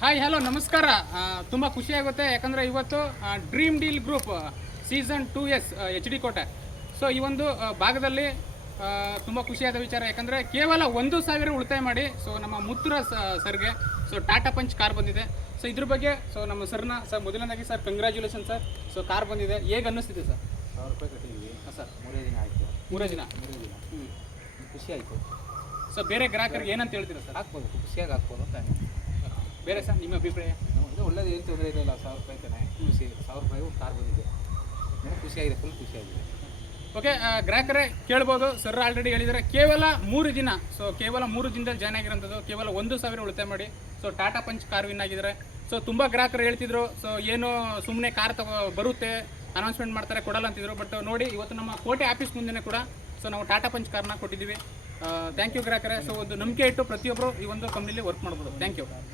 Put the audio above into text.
Hi hello ನಮಸ್ಕಾರ. ತುಂಬ ಖುಷಿಯಾಗುತ್ತೆ ಯಾಕಂದರೆ ಇವತ್ತು dream deal group season 2S H D ಕೋಟೆ. ಸೊ ಈ ಒಂದು ಭಾಗದಲ್ಲಿ ತುಂಬ ಖುಷಿಯಾದ ವಿಚಾರ, ಯಾಕಂದರೆ ಕೇವಲ 1,000 ಉಳಿತಾಯ ಮಾಡಿ ಸೊ ನಮ್ಮ ಮುತ್ತುರ ಸರ್ಗೆ ಸೊ ಟಾಟಾ ಪಂಚ್ ಕಾರ್ ಬಂದಿದೆ. ಸೊ ಇದ್ರ ಬಗ್ಗೆ ಸೊ ನಮ್ಮ ಸರ್ನ ಸರ್ ಮೊದಲನೇದಾಗಿ sir congratulation sir. So car ಬಂದಿದೆ, ಹೇಗೆ ಅನ್ನಿಸ್ತಿದೆ ಸರ್? 1,000 ರೂಪಾಯಿ ಕಟ್ಟಿದ್ವಿ. ಹಾಂ ಸರ್, 3 ದಿನ ಆಯಿತು. ಮೂರೇ ದಿನ. ಖುಷಿ ಆಯಿತು. ಸೊ ಬೇರೆ ಗ್ರಾಹಕರಿಗೆ ಏನಂತ ಹೇಳ್ತೀರಾ ಸರ್? ಹಾಕ್ಬೋದು, ಖುಷಿಯಾಗಿ ಹಾಕ್ಬೋದು ಅಂತ. ಬೇರೆ ಸರ್ ನಿಮ್ಮ ಅಭಿಪ್ರಾಯ? ಇದು ಒಳ್ಳೇದು, ಏನು ತೊಂದರೆ ಇದೆಯಲ್ಲ. 1,000 ರೂಪಾಯಿ ತಾನೆ ಖುಷಿ. 1,000 ರೂಪಾಯಿ ಕಾರ್ ಬಂದಿದೆ, ಖುಷಿಯಾಗಿದೆ, ಫುಲ್ ಖುಷಿಯಾಗಿದೆ. ಓಕೆ, ಗ್ರಾಹಕರೇ ಕೇಳ್ಬೋದು, ಸರ್ ಆಲ್ರೆಡಿ ಹೇಳಿದ್ದಾರೆ ಕೇವಲ 3 ದಿನ. ಸೊ ಕೇವಲ 3 ದಿನದಲ್ಲಿ ಜಾಯ್ನ್ ಆಗಿರೋಂಥದ್ದು, ಕೇವಲ 1,000 ಉಳಿತಾಯ ಮಾಡಿ so Tata punch car win ಆಗಿದ್ದಾರೆ. ಸೊ ತುಂಬ ಗ್ರಾಹಕರು ಹೇಳ್ತಿದ್ರು ಸೊ ಏನು ಸುಮ್ಮನೆ ಕಾರ್ ಬರುತ್ತೆ, ಅನೌನ್ಸ್ಮೆಂಟ್ ಮಾಡ್ತಾರೆ, ಕೊಡಲ್ಲ ಅಂತಿದ್ರು. ಬಟ್ ನೋಡಿ ಇವತ್ತು ನಮ್ಮ ಕೋಟೆ ಆಫೀಸ್ ಮುಂದೆ ಕೂಡ ಸೊ ನಾವು ಟಾಟಾ ಪಂಚ್ ಕಾರ್ನ ಕೊಟ್ಟಿದ್ದೀವಿ. ಥ್ಯಾಂಕ್ ಯು ಗ್ರಾಹಕರೇ. ಸೊ ಒಂದು ನಂಬಿಕೆ ಇಟ್ಟು ಪ್ರತಿಯೊಬ್ಬರು ಈ ಒಂದು ಕಂಪ್ನಿಲಿ ವರ್ಕ್ ಮಾಡ್ಬೋದು. Thank you.